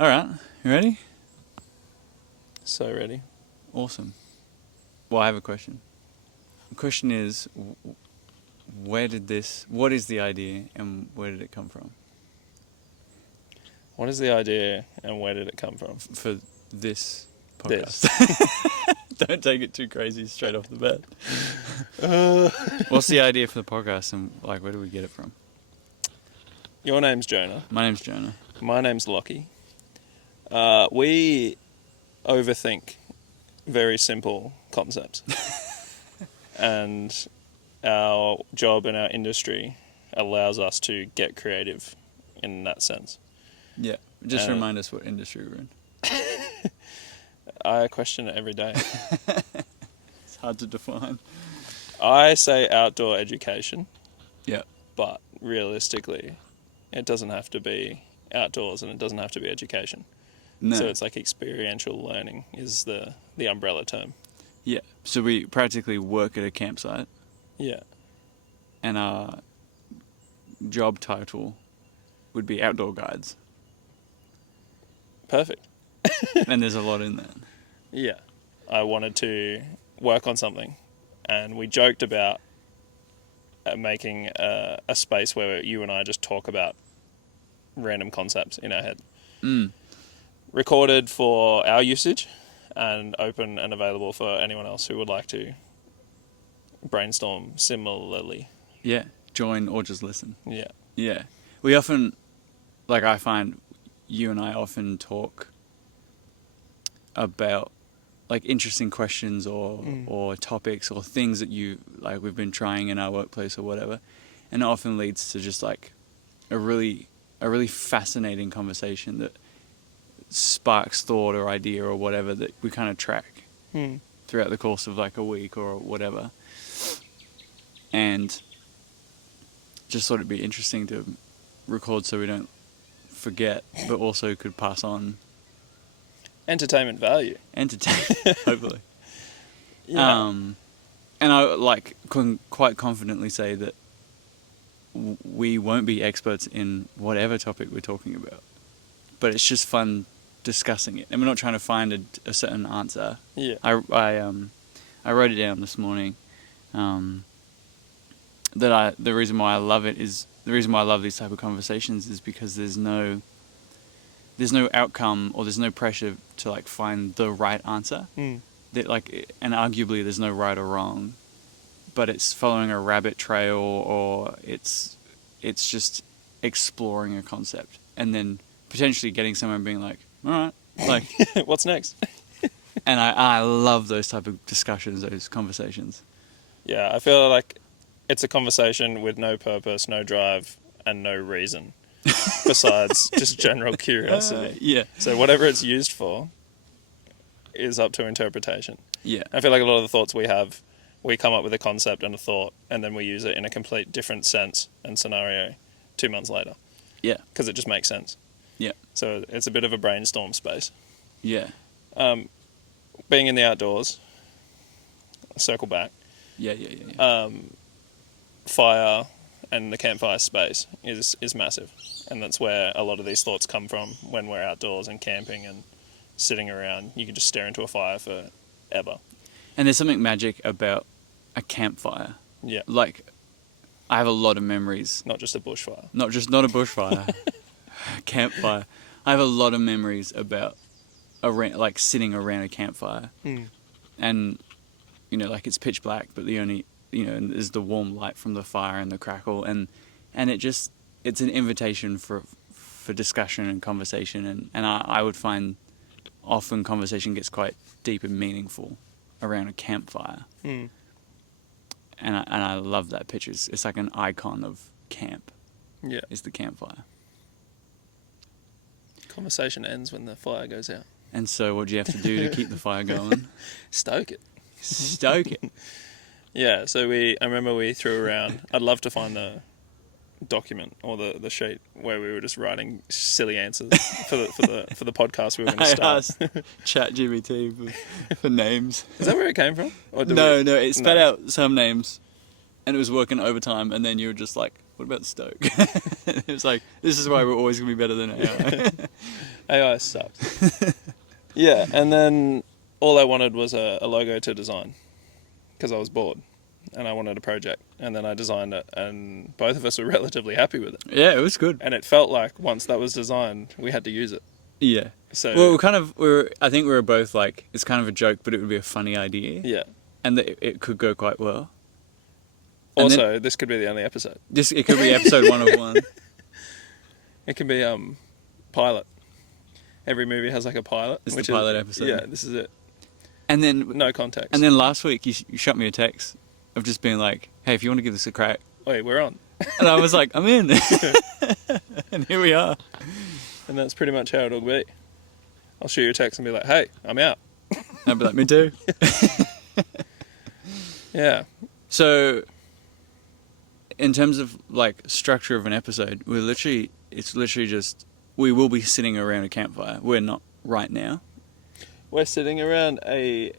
All right, you ready? So ready. Awesome. Well, I have a question. The question is, what is the idea and where did it come from? What is the idea and where did it come from? For this This. podcast. Don't take it too crazy straight off the bat. What's the idea for the podcast and where do we get it from? Your name's Jonah. My name's Jonah. My name's Lockie. We overthink very simple concepts. And our job in our industry allows us to get creative in that sense. Yeah, just remind us what industry we're in. I question it every day. It's hard to define. I say outdoor education. Yeah. But realistically, it doesn't have to be outdoors and it doesn't have to be education. No. So it's like experiential learning is the umbrella term. Yeah, so we practically work at a campsite. Yeah. And our job title would be outdoor guides. Perfect. And there's a lot in that. Yeah. I wanted to work on something and we joked about making a space where you and I just talk about random concepts in our head. Recorded for our usage and open and available for anyone else who would like to brainstorm similarly. Yeah, join or just listen. Yeah. Yeah. We often, I find you and I often talk about interesting questions or topics or things that we've been trying in our workplace or whatever. And it often leads to just a really fascinating conversation that sparks thought or idea or whatever that we kind of track throughout the course of a week or whatever. And just thought it'd be interesting to record so we don't forget, but also could pass on Entertainment value. hopefully. Yeah. And I can quite confidently say that we won't be experts in whatever topic we're talking about, but it's just fun discussing it, and we're not trying to find a certain answer. Yeah. I wrote it down this morning. The reason why I love these type of conversations is because there's no outcome or there's no pressure to find the right answer. That and arguably there's no right or wrong, but it's following a rabbit trail or it's just exploring a concept and then potentially getting somewhere and being like, all right, What's next? And I love those type of discussions, those conversations. Yeah, I feel like it's a conversation with no purpose, no drive, and no reason besides just general curiosity. Yeah. So whatever it's used for is up to interpretation. Yeah. I feel like a lot of the thoughts we have, we come up with a concept and a thought, and then we use it in a complete different sense and scenario 2 months later. Yeah. Because it just makes sense. Yeah. So it's a bit of a brainstorm space. Yeah. Being in the outdoors, circle back. Yeah. Fire and the campfire space is massive, and that's where a lot of these thoughts come from when we're outdoors and camping and sitting around. You can just stare into a fire forever. And there's something magic about a campfire. Yeah. I have a lot of memories. Not just a bushfire. Not a bushfire. Campfire. I have a lot of memories about sitting around a campfire. And it's pitch black, but the only there's the warm light from the fire and the crackle, and it's an invitation for discussion and conversation, and I would find often conversation gets quite deep and meaningful around a campfire. And I love that picture. It's like an icon of camp. Yeah. Is the campfire. Conversation ends when the fire goes out. And so what do you have to do to keep the fire going? Stoke it. Stoke it. Yeah, so I remember we threw around, I'd love to find the document or the sheet where we were just writing silly answers for the podcast we were going to start. I asked ChatGPT for names. Is that where it came from? Or No, it spat out some names and it was working overtime, and then you were just like, what about Stoke? It was like, this is why we're always going to be better than AI. AI sucks. Yeah, and then all I wanted was a logo to design because I was bored and I wanted a project. And then I designed it, and both of us were relatively happy with it. Yeah, it was good. And it felt like once that was designed, we had to use it. Yeah. So Well, I think we were both like, it's kind of a joke, but it would be a funny idea. yeah. And that it could go quite well. And Also, this could be the only episode. it could be episode 1 of 1. It could be pilot. Every movie has like a pilot. It's the pilot episode. Yeah, this is it. And then No context. And then last week you shot me a text of just being like, hey, if you want to give this a crack. Wait, we're on. And I was like, I'm in. And here we are. And that's pretty much how it'll be. I'll shoot you a text and be like, hey, I'm out. I'd be like, me too. Yeah. So, in terms of like structure of an episode, it's literally just, we will be sitting around a campfire. We're not right now. We're sitting around a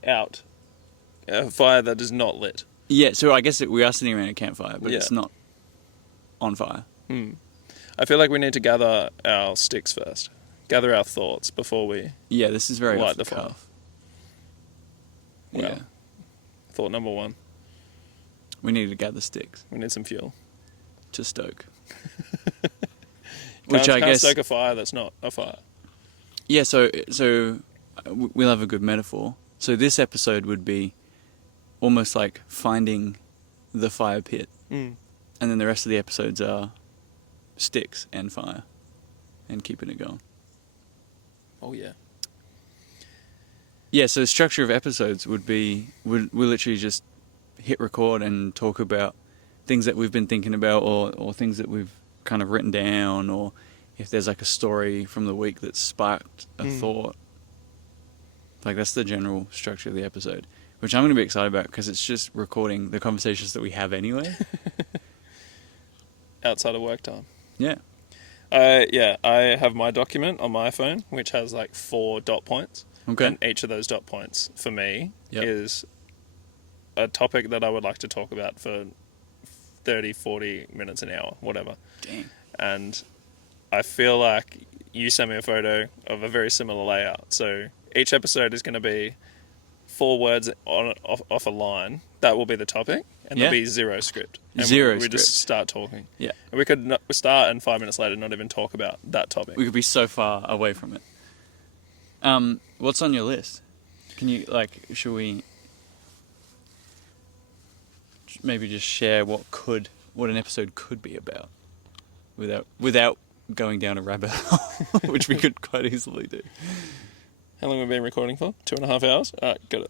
fire that is not lit. Yeah, so I guess we are sitting around a campfire, but Yeah. it's not on fire. I feel like we need to gather our sticks first. Gather our thoughts before we Yeah, this is very light off the the fire. cuff. Wow. Yeah, Thought number 1. we need to gather sticks We need some fuel. to stoke. Can't stoke a fire that's not a fire. Yeah, so we'll have a good metaphor. So this episode would be almost like finding the fire pit, and then the rest of the episodes are sticks and fire, and keeping it going. Oh yeah. Yeah, so the structure of episodes would be we'll literally just hit record and talk about things that we've been thinking about, or things that we've kind of written down, or if there's like a story from the week that sparked a thought. Like, that's the general structure of the episode, which I'm going to be excited about because it's just recording the conversations that we have anyway. Outside of work time. Yeah. I have my document on my phone, which has like 4 dot points. Okay. And each of those dot points for me Yep. is a topic that I would like to talk about for 30, 40 minutes, an hour, whatever. Dang. And I feel like you sent me a photo of a very similar layout. So each episode is going to be 4 words off a line. That will be the topic. And Yeah. there'll be 0 script. And Zero we just script. start talking. Yeah. And we could start and 5 minutes later not even talk about that topic. We could be so far away from it. What's on your list? Can you, should we maybe just share what an episode could be about without going down a rabbit hole, which we could quite easily do. How long have we been recording for? 2.5 hours? All right, got it.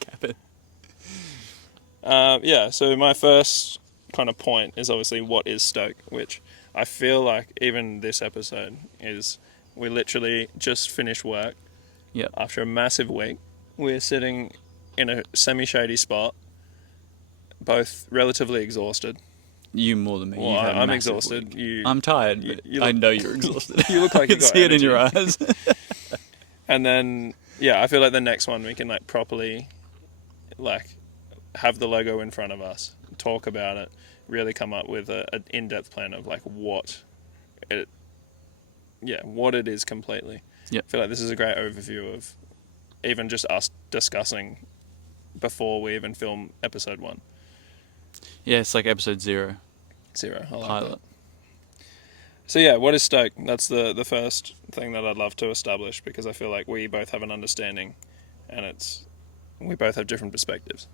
Cap it. Yeah, so my first kind of point is obviously what is Stoke, which I feel like even this episode is, we literally just finished work. Yep. After a massive week. We're sitting in a semi-shady spot, both relatively exhausted. You more than me. Well, You've had a I'm massive exhausted. week. I'm tired, but I know you're exhausted. You look like I you can got see it in your energy. eyes. And then, yeah, I feel like the next one we can properly have the logo in front of us, talk about it, really come up with an in-depth plan of what it is completely. Yep. I feel like this is a great overview of even just us discussing before we even film episode 1. Yeah, it's like episode 0. 0. I like Pilot. that. So yeah, what is Stoke? That's the first thing that I'd love to establish, because I feel like we both have an understanding, and we both have different perspectives.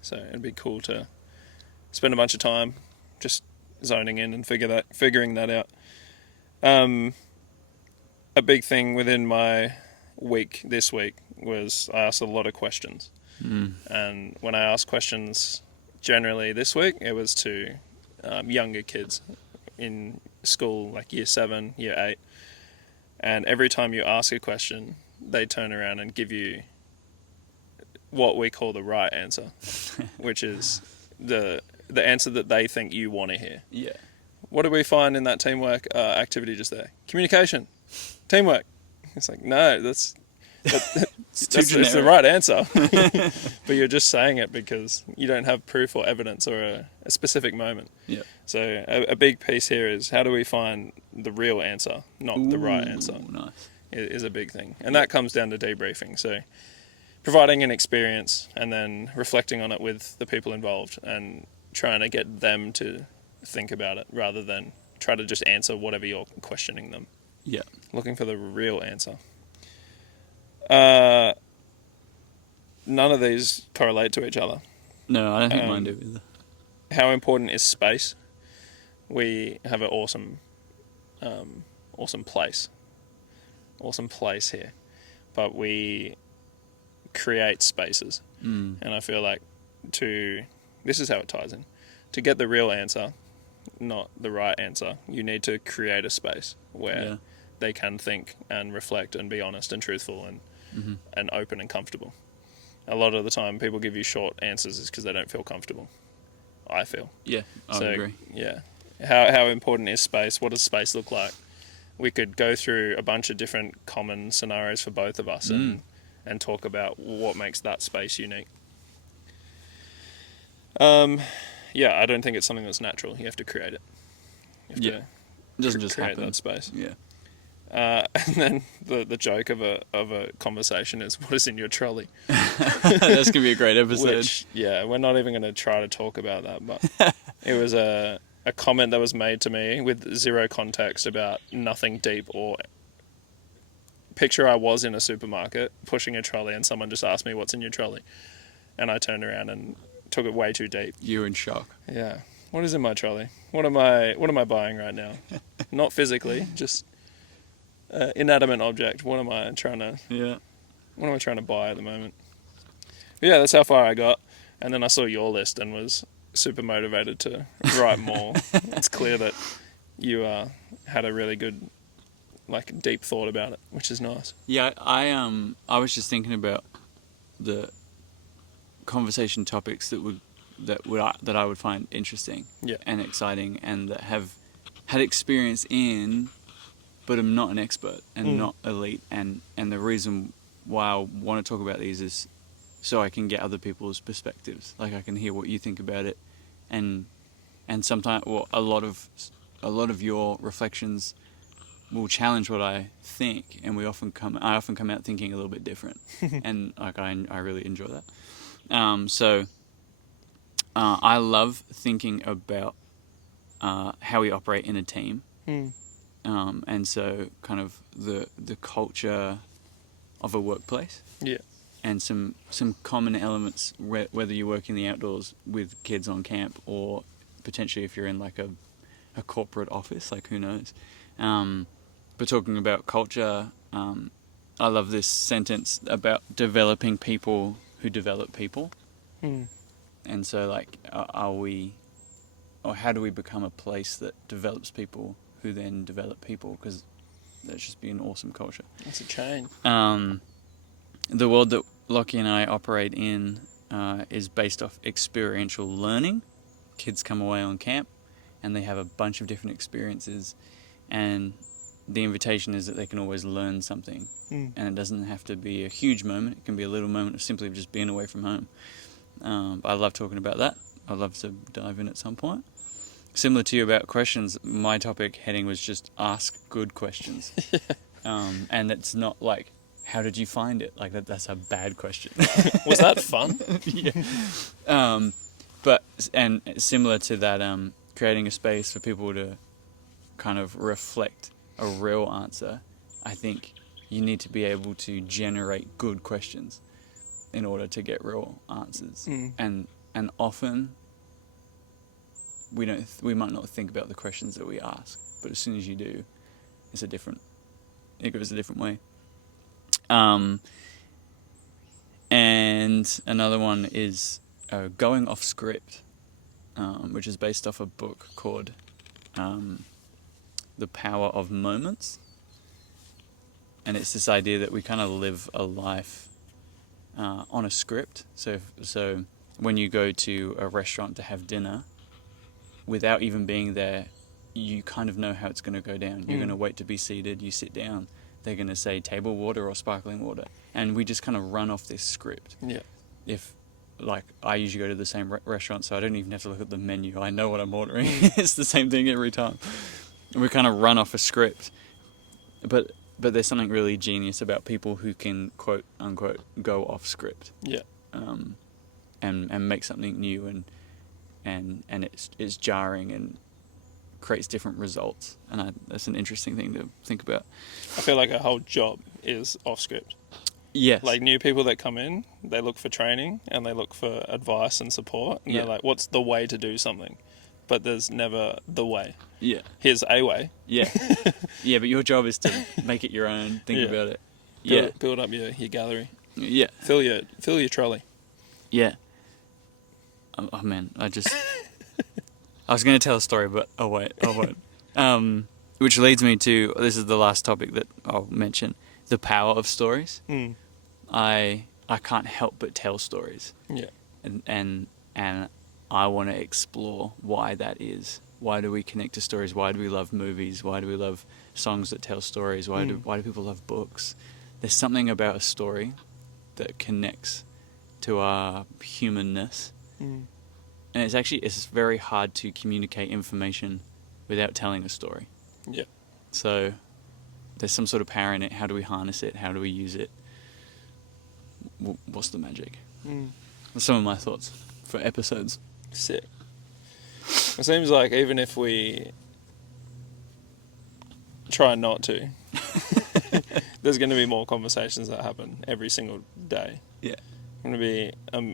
So it'd be cool to spend a bunch of time just zoning in and figuring that out. A big thing within my week this week was I asked a lot of questions. And when I asked questions generally this week, it was to younger kids in school, like year 7, year 8. And every time you ask a question, they turn around and give you what we call the right answer, which is the answer that they think you want to hear. Yeah. What did we find in that teamwork activity just there? Communication. Teamwork. It's like, no, that's It's too It's the generic. right answer. But you're just saying it because you don't have proof or evidence or a specific moment. Yeah. So a big piece here is how do we find the real answer, not the right answer, Ooh, nice. is a big thing. And that comes down to debriefing. So providing an experience and then reflecting on it with the people involved and trying to get them to think about it rather than try to just answer whatever you're questioning them. Yeah. Looking for the real answer. None of these correlate to each other. No, I don't think mine do either. How important is space? We have an awesome place here, but we create spaces, and I feel like this is how it ties in. To get the real answer, not the right answer, you need to create a space where they can think and reflect and be honest and truthful and open and comfortable. A lot of the time, people give you short answers is because they don't feel comfortable. I feel. Yeah, I would agree. Yeah. How important is space? What does space look like? We could go through a bunch of different common scenarios for both of us and talk about what makes that space unique. Yeah, I don't think it's something that's natural. You have to create it. You have It doesn't just create happen. that space. Yeah. And then the joke of a conversation is what is in your trolley. That's gonna be a great episode. Which, yeah, we're not even going to try to talk about that, but it was a comment that was made to me with zero context about nothing deep or... Picture I was in a supermarket pushing a trolley and someone just asked me what's in your trolley, and I turned around and took it way too deep. You were in shock. Yeah. What is in my trolley? What am I buying right now? Not physically, just inanimate object. What am I trying to buy at the moment? But yeah, that's how far I got. And then I saw your list and was super motivated to write more. It's clear that you had a really good, deep thought about it, which is nice. Yeah, I was just thinking about the conversation topics that I would find interesting and exciting, and that have had experience in, but I'm not an expert and not elite. And the reason why I want to talk about these is so I can get other people's perspectives. Like, I can hear what you think about it, and sometimes, well, a lot of your reflections will challenge what I think, and I often come out thinking a little bit different, and I really enjoy that. So I love thinking about how we operate in a team, and so kind of the culture of a workplace. Yeah. And some common elements, whether you work in the outdoors with kids on camp, or potentially if you're in a corporate office, who knows. But talking about culture, I love this sentence about developing people who develop people. And so how do we become a place that develops people who then develop people? Because that'd just be an awesome culture. It's a chain. The world that Lockie and I operate in is based off experiential learning. Kids come away on camp and they have a bunch of different experiences, and the invitation is that they can always learn something. And it doesn't have to be a huge moment. It can be a little moment of simply just being away from home. But I love talking about that. I'd love to dive in at some point. Similar to you about questions, my topic heading was just ask good questions. And it's not like, how did you find it? That's a bad question. Was that fun? Yeah. But similar to that, creating a space for people to kind of reflect a real answer, I think you need to be able to generate good questions in order to get real answers. And often we might not think about the questions that we ask, but as soon as you do, it goes a different way. And another one is going off script, which is based off a book called The Power of Moments. And it's this idea that we kind of live a life on a script. So when you go to a restaurant to have dinner, without even being there, you kind of know how it's going to go down. You're going to wait to be seated, you sit down, they're going to say table water or sparkling water. and we just kind of run off this script. Yeah. If, like, I usually go to the same restaurant, so I don't even have to look at the menu. I know what I'm ordering. It's the same thing every time. And we kind of run off a script. But there's something really genius about people who can, quote unquote, go off script. Yeah. And make something new and it's jarring and creates different results. And that's an interesting thing to think about. I feel like our whole job is off script. Yes. Like, new people that come in, they look for training and they look for advice and support. And they're like, what's the way to do something? But there's never the way. Yeah. Here's a way. Yeah. Yeah, but your job is to make it your own, think about it. Build up your gallery. Yeah. Fill your trolley. Yeah. Oh man, I was going to tell a story, but I won't. Which leads me to, this is the last topic that I'll mention, the power of stories. I can't help but tell stories. Yeah. And I want to explore why that is. Why do we connect to stories? Why do we love movies? Why do we love songs that tell stories? Why do people love books? There's something about a story that connects to our humanness. And it's very hard to communicate information without telling a story. Yeah. So there's some sort of power in it. How do we harness it? How do we use it? What's the magic? That's some of my thoughts for episodes. Sick. It seems like even if we try not to, there's going to be more conversations that happen every single day. Yeah. It's going to be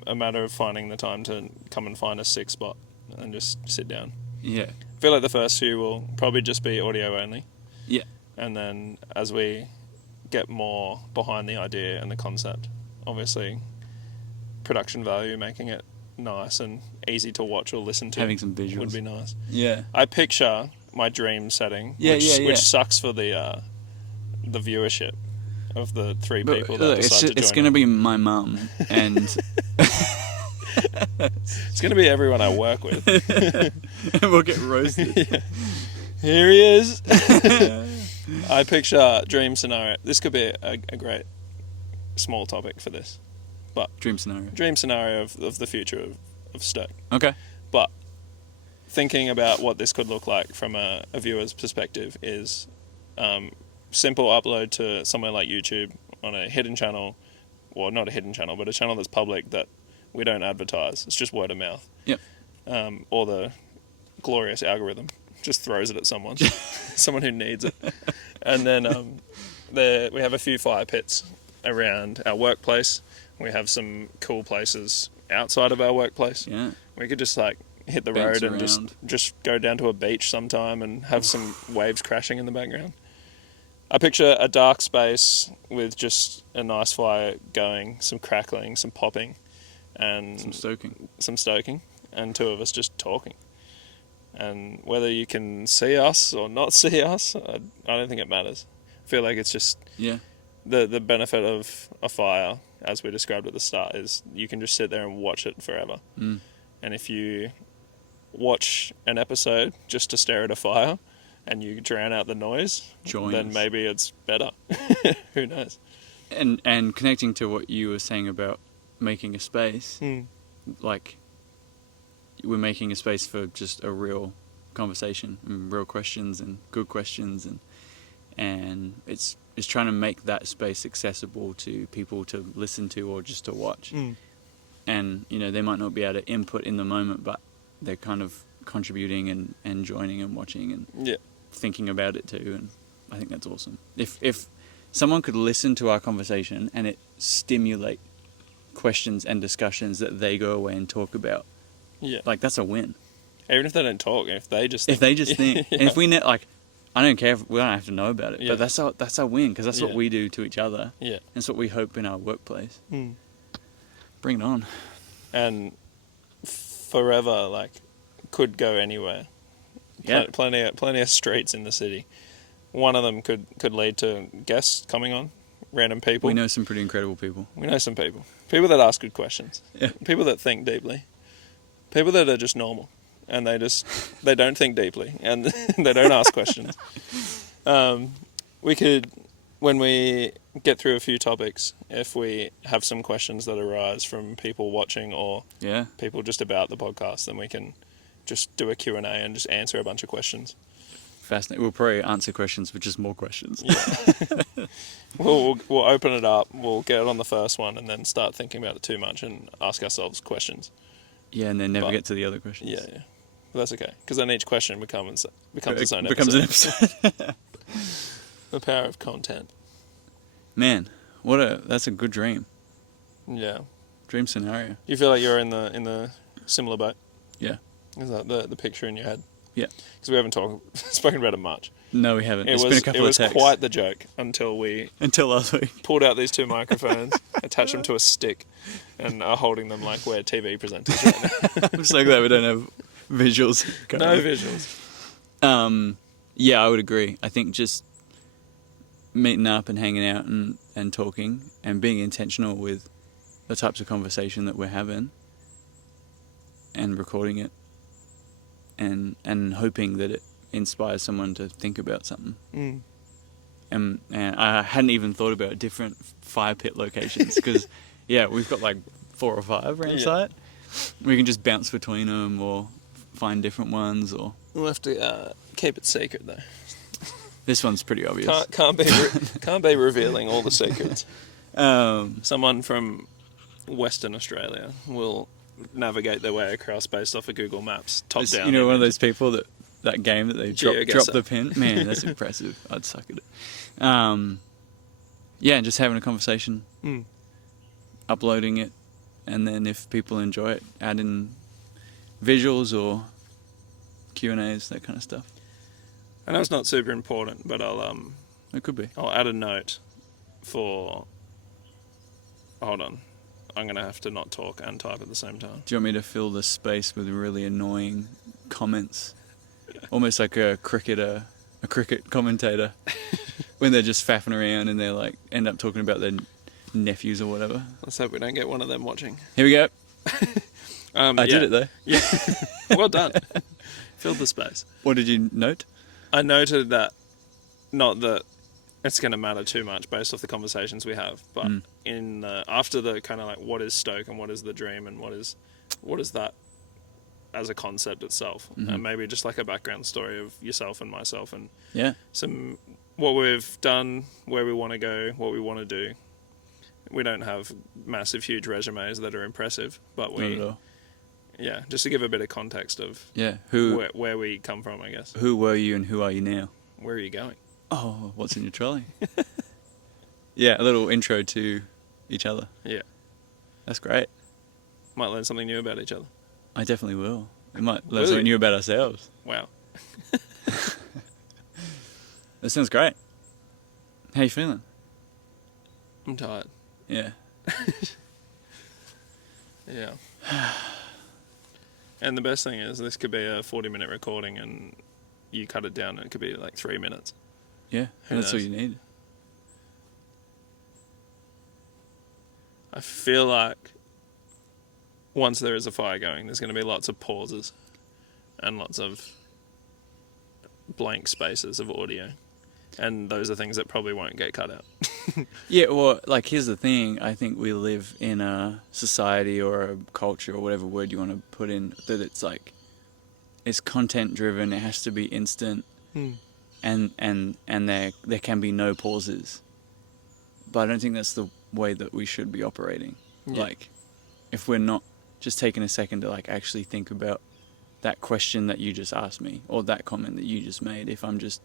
a matter of finding the time to come and find a sick spot and just sit down. Yeah. I feel like the first few will probably just be audio only. Yeah. And then as we get more behind the idea and the concept, obviously production value, making it nice and easy to watch or listen to, having some visuals would be nice. Yeah. I picture my dream setting, which sucks for the viewership of the three people that decide to join. It's going to be my mum and it's going to be everyone I work with. And we'll get roasted. Yeah. Here he is. I picture dream scenario. This could be a great small topic for this. But dream scenario of the future of Stoke. Okay. But thinking about what this could look like from a viewer's perspective is simple upload to somewhere like YouTube on a hidden channel, or not a hidden channel, but a channel that's public that we don't advertise. It's just word of mouth. Yep. Or the glorious algorithm just throws it at someone, someone who needs it. And then we have a few fire pits around our workplace. We have some cool places outside of our workplace. Yeah. We could just like hit the Bounce road and around. just go down to a beach sometime and have some waves crashing in the background. I picture a dark space with just a nice fire going, some crackling, some popping, and some stoking, and two of us just talking. And whether you can see us or not see us, I don't think it matters. I feel like it's just the benefit of a fire, as we described at the start, is you can just sit there and watch it forever. And if you watch an episode just to stare at a fire and you drown out the noise, then maybe it's better. Who knows? And connecting to what you were saying about making a space, like we're making a space for just a real conversation and real questions and good questions, and it's trying to make that space accessible to people to listen to or just to watch. And they might not be able to input in the moment, but they're kind of contributing and joining and watching and thinking about it too. And I think that's awesome. If someone could listen to our conversation and it stimulate questions and discussions that they go away and talk about, like that's a win. Even if they don't talk, if they just think, and if we I don't care if we don't have to know about it, but that's our win, because that's what we do to each other. Yeah, that's what we hope in our workplace. Bring it on. And forever, could go anywhere. Yeah, plenty of streets in the city. One of them could lead to guests coming on, random people. We know some pretty incredible people. We know some people that ask good questions. Yeah, people that think deeply. People that are just normal, and they don't think deeply, and they don't ask questions. We could when we get through a few topics, if we have some questions that arise from people watching or Yeah. people just about the podcast, then we can just do a Q&A and just answer a bunch of questions. Fascinating. We'll probably answer questions with just more questions. Yeah. we'll open it up, we'll get it on the first one, and then start thinking about it too much and ask ourselves questions. Yeah, and then never get to the other questions. Yeah. But that's okay, because then each question becomes its own becomes episode. an episode. The power of content. Man, that's a good dream. Yeah. Dream scenario. You feel like you're in the similar boat? Yeah. Is that the picture in your head? Yeah. Because we haven't spoken about it much. No, we haven't. It's been a couple of texts. It was quite the joke until last week. Pulled out these two microphones, attached them to a stick, and are holding them like we're TV presenters right now. I'm so glad we don't have visuals. No visuals. Yeah, I would agree. I think just meeting up and hanging out and talking and being intentional with the types of conversation that we're having and recording it and hoping that it inspires someone to think about something. And I hadn't even thought about different fire pit locations because, yeah, we've got like 4 or 5 around site. We can just bounce between them or find different ones. Or we'll have to keep it secret though. This one's pretty obvious. Can't be revealing all the secrets. Someone from Western Australia will navigate their way across based off of Google Maps, top down. You know, one of those people that game that they drop the pin. Man, that's impressive. I'd suck at it. Yeah, just having a conversation, uploading it, and then if people enjoy it, add in visuals or Q&As, that kind of stuff. I know it's not super important, but It could be. I'll add a note for. Hold on, I'm gonna have to not talk and type at the same time. Do you want me to fill the space with really annoying comments, almost like a cricket commentator, when they're just faffing around and they're like end up talking about their nephews or whatever? Let's hope we don't get one of them watching. Here we go. I did it though. Yeah, well done. Filled the space. What did you note? I noted that, not that it's going to matter too much based off the conversations we have, but after the kind of like what is Stoke and what is the dream and what is that as a concept itself, and maybe just like a background story of yourself and myself and some what we've done, where we want to go, what we want to do. We don't have massive, huge resumes that are impressive, but Not at all. Yeah, just to give a bit of context of where we come from, I guess. Who were you and who are you now? Where are you going? Oh, what's in your trolley? Yeah, a little intro to each other. Yeah. That's great. Might learn something new about each other. I definitely will. We might learn something new about ourselves. Wow. That sounds great. How you feeling? I'm tired. Yeah. Yeah. And the best thing is this could be a 40-minute recording and you cut it down and it could be like 3 minutes. Yeah, that's all you need. I feel like once there is a fire going, there's going to be lots of pauses and lots of blank spaces of audio. And those are things that probably won't get cut out. Yeah, well, like, here's the thing. I think we live in a society or a culture or whatever word you want to put in, that it's like, it's content driven, it has to be instant, and there can be no pauses. But I don't think that's the way that we should be operating. Yeah. Like, if we're not just taking a second to like actually think about that question that you just asked me, or that comment that you just made, if I'm just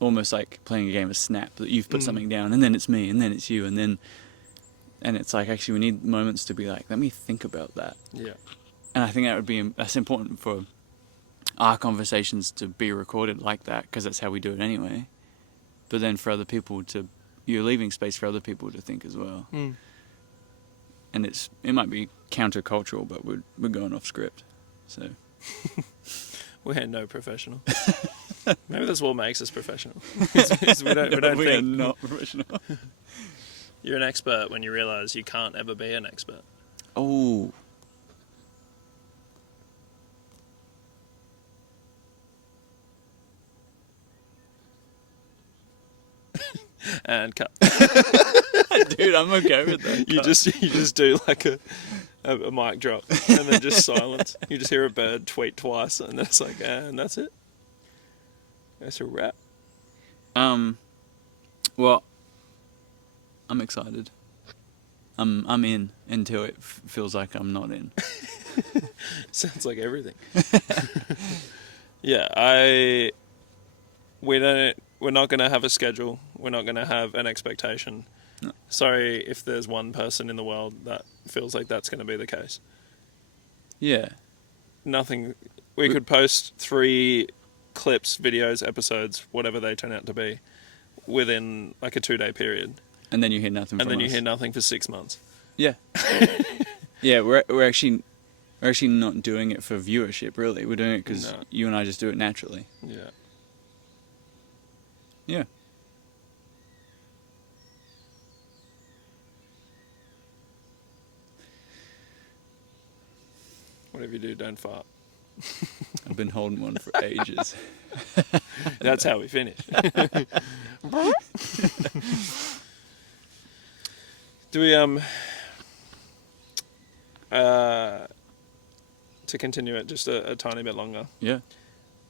almost like playing a game of Snap, that you've put something down and then it's me and then it's you and it's like, actually we need moments to be like, let me think about that. Yeah. And I think that's important for our conversations to be recorded like that, because that's how we do it anyway. But then for other people you're leaving space for other people to think as well. And it might be countercultural, but we're going off script. So we're no professional. Maybe that's what makes us professional. We don't we think. are not professional. You're an expert when you realise you can't ever be an expert. Oh. and cut. Dude, I'm okay with that. You just do like a mic drop and then just silence. You just hear a bird tweet twice and then it's like, and that's it. That's a wrap. Well, I'm excited. I'm in until it feels like I'm not in. Sounds like everything. Yeah, we're not going to have a schedule. We're not going to have an expectation. No. Sorry if there's one person in the world that feels like that's going to be the case. Yeah. Nothing. We could post 3 clips, videos, episodes, whatever they turn out to be, within like a 2-day period. And then you hear nothing from And then you us. hear nothing for 6 months. Yeah. Yeah, we're actually not doing it for viewership, really. We're doing it because you and I just do it naturally. Yeah. Yeah. Whatever you do, don't fart. I've been holding one for ages. That's how we finish. Do we to continue it just a tiny bit longer? Yeah.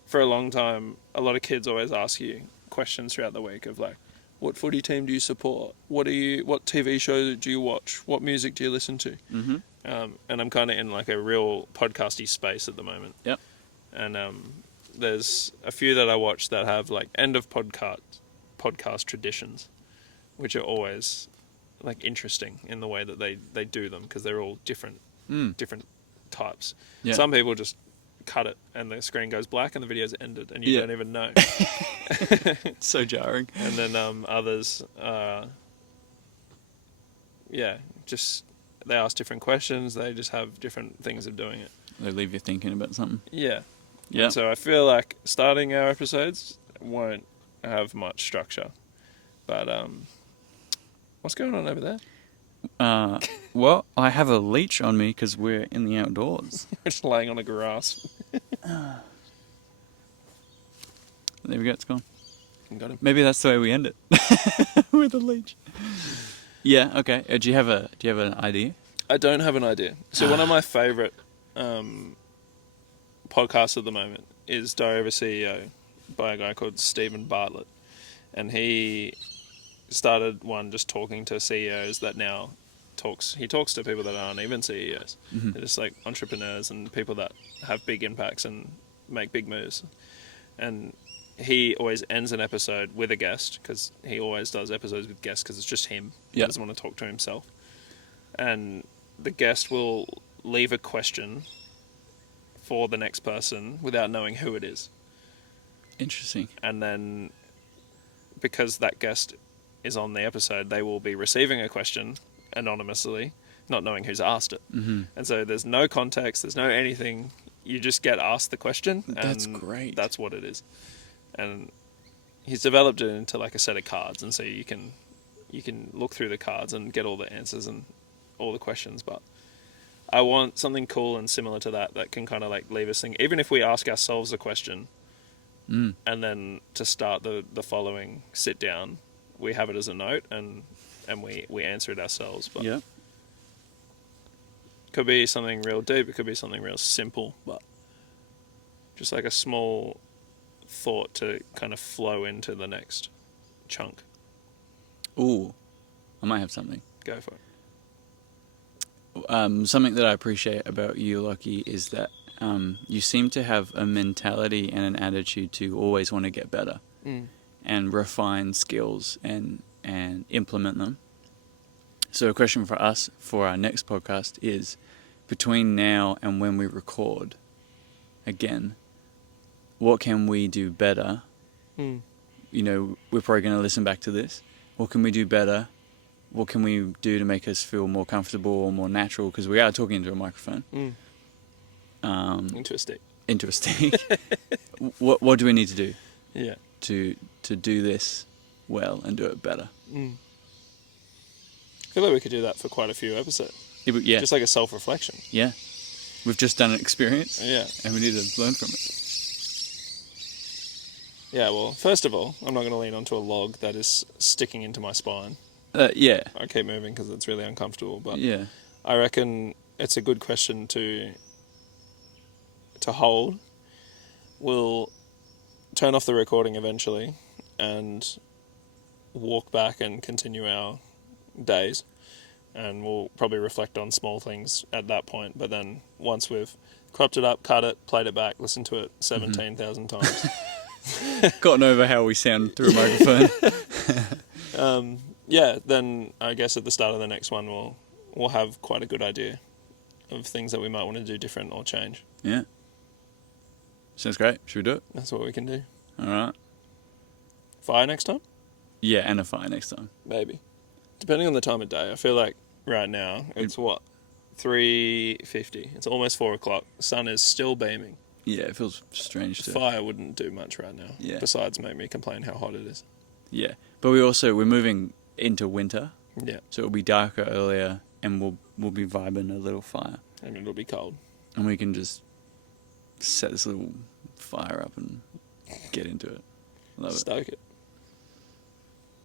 For a long time, a lot of kids always ask you questions throughout the week of like, what footy team do you support? What TV show do you watch? What music do you listen to? Mm-hmm. And I'm kind of in like a real podcasty space at the moment. Yep. And there's a few that I watch that have like end of podcast traditions, which are always like interesting in the way that they do them because they're all different types. Yeah. Some people just cut it and the screen goes black and the video's ended and you don't even know. So jarring. And then others, just they ask different questions. They just have different things of doing it. They leave you thinking about something. Yeah. Yeah. And so I feel like starting our episodes won't have much structure. But what's going on over there? Well, I have a leech on me because we're in the outdoors. We're just laying on the grass. There we go, it's gone. Got him. Maybe that's the way we end it. With a leech. Yeah, okay. Do you have an idea? I don't have an idea. So one of my favourite podcasts at the moment is Diary of a CEO by a guy called Stephen Bartlett. And he started one just talking to CEOs that now he talks to people that aren't even CEOs. Mm-hmm. They're just like entrepreneurs and people that have big impacts and make big moves. And he always ends an episode with a guest because he always does episodes with guests because it's just him. He doesn't want to talk to himself. And the guest will leave a question for the next person without knowing who it is. Interesting. And then because that guest is on the episode, they will be receiving a question anonymously, not knowing who's asked it. Mm-hmm. And so there's no context, there's no anything. You just get asked the question. That's great. That's what it is. And he's developed it into like a set of cards, and so you can look through the cards and get all the answers and all the questions. But I want something cool and similar to that can kind of like leave us thinking, even if we ask ourselves a question, and then to start the following sit down, we have it as a note and we answer it ourselves. But yeah. Could be something real deep, it could be something real simple, but just like a small thought to kind of flow into the next chunk. Ooh, I might have something. Go for it. Something that I appreciate about you, Lockie, is that you seem to have a mentality and an attitude to always want to get better and refine skills and implement them. So a question for us for our next podcast is, between now and when we record again, what can we do better? You know, we're probably going to listen back to this. What can we do better? What can we do to make us feel more comfortable or more natural? Because we are talking into a microphone. Into a stick. Into a stick. What do we need to do? Yeah. To do this well and do it better. I feel like we could do that for quite a few episodes. Yeah. Just like a self-reflection. Yeah. We've just done an experience. Yeah. And we need to learn from it. Yeah, well, first of all, I'm not going to lean onto a log that is sticking into my spine. Yeah. I keep moving because it's really uncomfortable. But Yeah. I reckon it's a good question to hold. We'll turn off the recording eventually and walk back and continue our days. And we'll probably reflect on small things at that point. But then once we've cropped it up, cut it, played it back, listened to it 17,000 times. Gotten over how we sound through a microphone. Yeah, then I guess at the start of the next one we'll have quite a good idea of things that we might want to do different or change. Yeah. Sounds great. Should we do it? That's what we can do. All right. Fire next time? Yeah, and a fire next time. Maybe. Depending on the time of day. I feel like right now it's 3:50. It's almost 4 o'clock. The sun is still beaming. Yeah, it feels strange too. Fire wouldn't do much right now. Yeah. Besides make me complain how hot it is. Yeah, but we're moving into winter, Yeah. so it'll be darker earlier, and we'll be vibing a little fire, And it'll be cold. and we can just set this little fire up and get into it. Love it. Stoke it.